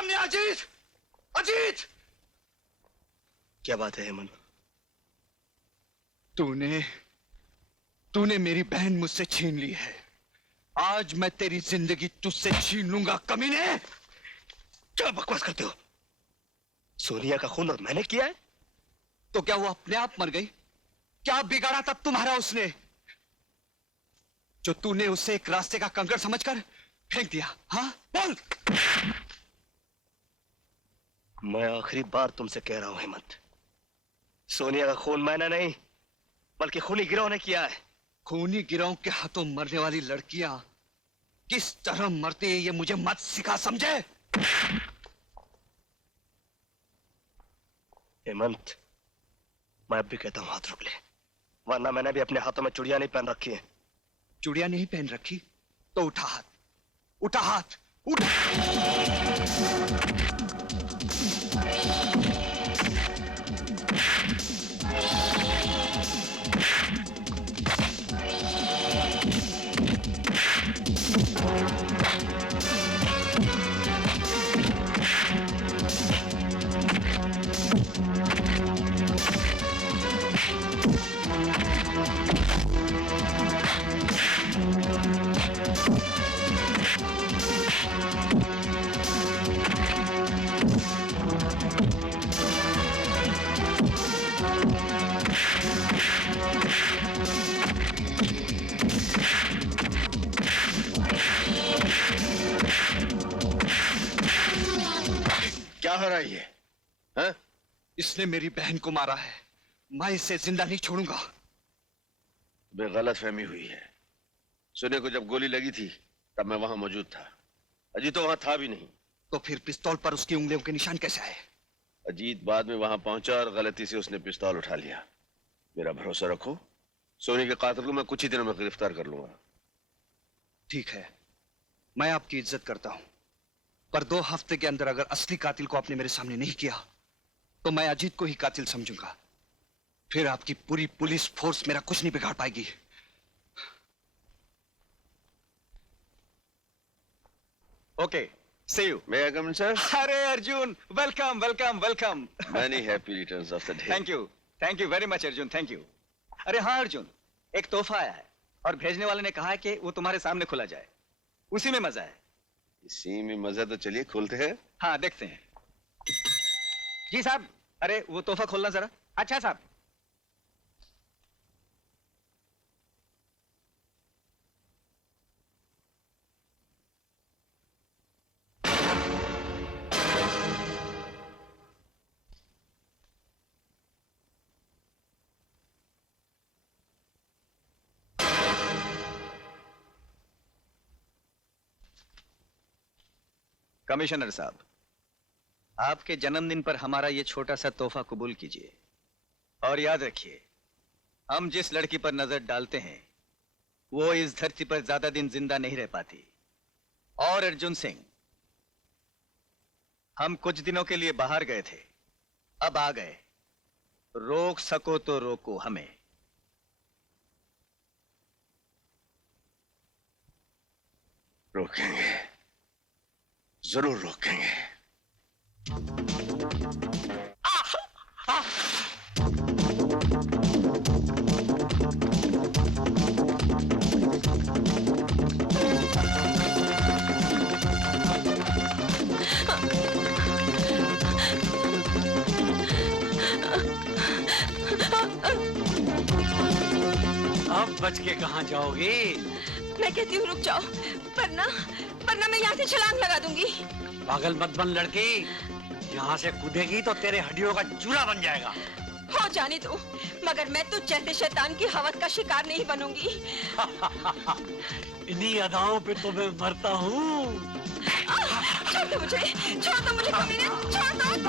सामने अजीत! अजीत! क्या बात है हेमंत? तूने मेरी बहन मुझसे छीन ली है। आज मैं तेरी जिंदगी तुझसे छीन लूंगा कमीने। क्या बकवास करते हो? सोनिया का खून और मैंने किया है? तो क्या वो अपने आप मर गई? क्या बिगाड़ा तब तुम्हारा उसने, जो तूने उसे एक रास्ते का कंकड़ समझकर फेंक दिया? हाँ बोल। मैं आखिरी बार तुमसे कह रहा हूं हेमंत, सोनिया का खून मैंने नहीं बल्कि खूनी गिरोह ने किया है। खूनी गिरोह के हाथों मरने वाली लड़कियां किस तरह मरती है ये मुझे मत सिखा, समझे? हेमंत, मैं अब भी कहता हूं हाथ रोक ले, वरना मैंने भी अपने हाथों में चूड़ियां नहीं पहन रखी है। चूड़ियां नहीं पहन रखी तो उठा हाथ, उठा हाथ, उठा। क्या हो रहा है ये? हाँ? इसने मेरी बहन को मारा है, मैं इसे जिंदा नहीं छोड़ूंगा। गलत फहमी हुई है। सोनिया को जब गोली लगी थी तब मैं वहां मौजूद था, अजीत तो वहां था भी नहीं। तो फिर पिस्तौल पर उसकी उंगलियों के निशान कैसे आए? अजीत बाद में वहां पहुंचा और गलती से उसने पिस्तौल उठा लिया। मेरा भरोसा रखो, सोनी के कातिल को मैं कुछ ही दिनों में गिरफ्तार कर लूंगा। ठीक है, मैं आपकी इज्जत करता हूं, पर 2 हफ्ते के अंदर अगर असली कातिल को आपने मेरे सामने नहीं किया तो मैं अजीत को ही कातिल समझूंगा। फिर आपकी पूरी पुलिस फोर्स मेरा कुछ नहीं बिगाड़ पाएगी। Okay, see you. May I come in sir? अरे Arjun, welcome welcome welcome. Many happy returns of the day. Thank you very much Arjun, thank you. अरे हाँ अर्जुन, एक तोहफा आया है और भेजने वाले ने कहा है कि वो तुम्हारे सामने खुला जाए, उसी में मजा है। इसी में मजा, तो चलिए खोलते हैं। हाँ देखते हैं। जी साहब, अरे वो तोहफा खोलना जरा। अच्छा साहब। कमिश्नर साहब, आपके जन्मदिन पर हमारा ये छोटा सा तोहफा कबूल कीजिए और याद रखिए, हम जिस लड़की पर नजर डालते हैं वो इस धरती पर ज्यादा दिन जिंदा नहीं रह पाती। और अर्जुन सिंह, हम कुछ दिनों के लिए बाहर गए थे, अब आ गए, रोक सको तो रोको हमें। रोकेंगे, जरूर रोकेंगे। अब बच के कहाँ जाओगी? मैं कहती हूँ रुक जाओ, वरना मैं यहाँ से छलांग लगा दूंगी। पागल मत बन लड़की, यहाँ से कूदेगी तो तेरे हड्डियों का चूरा बन जाएगा। हो जाने दो, मगर मैं तो जैसे शैतान की हवस का शिकार नहीं बनूंगी। इन्हीं अदाओं पे तो मैं मरता हूँ। छोड़ दो मुझे कमीने, छोड़ दो।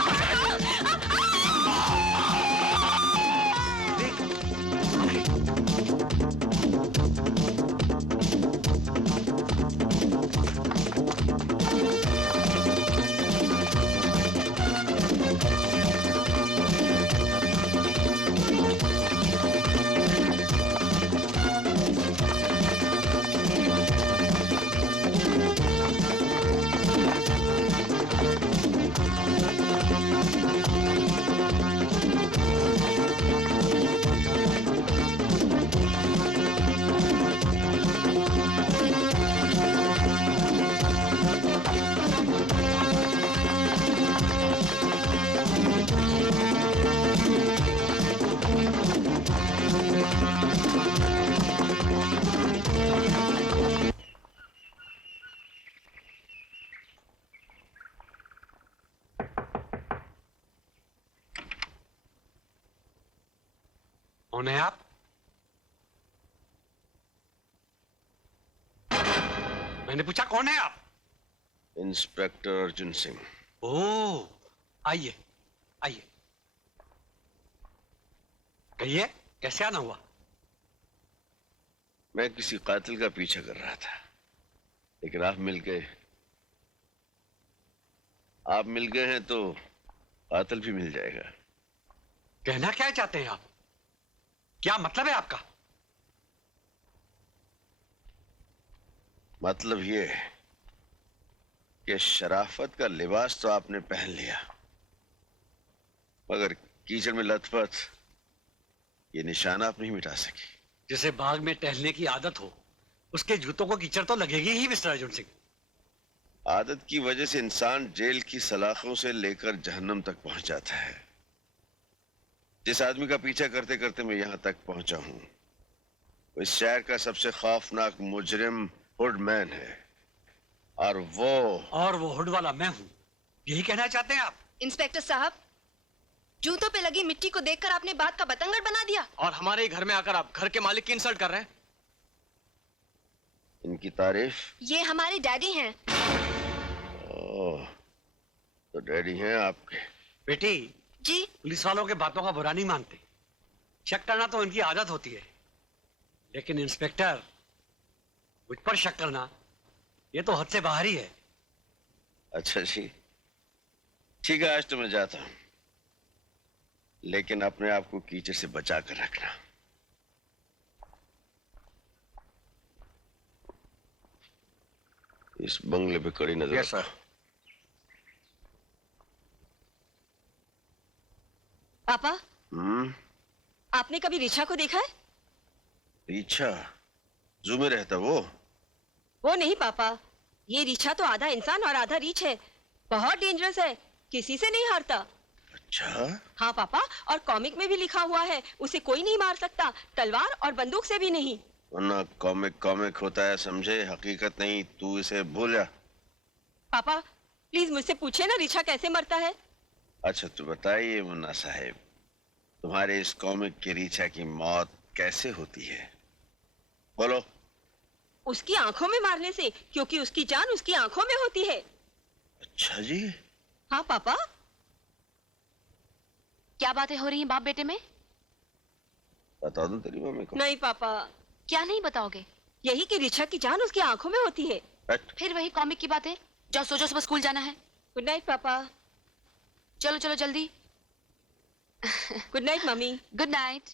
कौन है आप? मैंने पूछा कौन है आप? इंस्पेक्टर अर्जुन सिंह। ओह, आइए आइए। कहिए, कैसे आना हुआ? मैं किसी कातिल का पीछा कर रहा था, लेकिन आप मिल गए। आप मिल गए हैं तो कातिल भी मिल जाएगा। कहना क्या चाहते हैं आप? क्या मतलब है आपका? मतलब ये है कि शराफत का लिबास तो आपने पहन लिया, मगर कीचड़ में लथपथ ये निशान आप नहीं मिटा सकी। जिसे बाग में टहलने की आदत हो, उसके जूतों को कीचड़ तो लगेगी ही मिस्टर अर्जुन सिंह। आदत की वजह से इंसान जेल की सलाखों से लेकर जहन्नम तक पहुंच जाता है। जिस आदमी का पीछा करते करते मैं यहां तक पहुंचा हूं, वो इस शहर का सबसे खौफनाक मुजरिम हुडमैन है, और वो हुड वाला मैं हूं, यही कहना चाहते हैं आप? इंस्पेक्टर साहब, जूतों पे लगी मिट्टी को देखकर आपने बात का बतंगड़ बना दिया। और हमारे ही घर में आकर आप घर के मालिक की इंसल्ट कर रहे हैं। इनकी तारीफ। ये हमारे डैडी हैं। ओह, तो डैडी हैं आपके। बेटी जी। पुलिस वालों के बातों का बुरा नहीं मानते, शक करना तो इनकी आदत होती है, लेकिन इंस्पेक्टर मुझ पर शक करना, ये तो हद से बाहर ही है। अच्छा जी, ठीक है, आज तो मैं जाता हूं, लेकिन अपने आप को कीचड़ से बचा कर रखना। इस बंगले पे कड़ी नजर यस सर। पापा, आपने कभी रिचा को देखा है? रीछा जू में रहता वो नहीं पापा, ये रिछा तो आधा इंसान और आधा रीछ है। बहुत डेंजरस है, किसी से नहीं हारता। अच्छा, हाँ पापा, और कॉमिक में भी लिखा हुआ है, उसे कोई नहीं मार सकता, तलवार और बंदूक से भी नहीं। वरना कॉमिक कॉमिक होता है, समझे, हकीकत नहीं। तू इसे भूल जा। पापा प्लीज मुझसे पूछे ना रिछा कैसे मरता है। अच्छा तो बताइए मुन्ना साहेब, तुम्हारे इस कॉमिक की रीछा की मौत कैसे होती है? बोलो। उसकी आंखों में मारने से, क्योंकि उसकी जान उसकी आंखों में होती है। अच्छा जी। हाँ पापा। क्या बातें हो रही हैं बाप बेटे में? बता दूं तेरी मम्मी को? नहीं पापा। क्या नहीं बताओगे? यही कि रिछा की जान उसकी आंखों में होती है। हट। फिर वही कॉमिक की बातें। जाओ सो जाओ, सुबह स्कूल जाना है। गुड नाइट पापा। चलो चलो जल्दी। Good night mummy. Good night.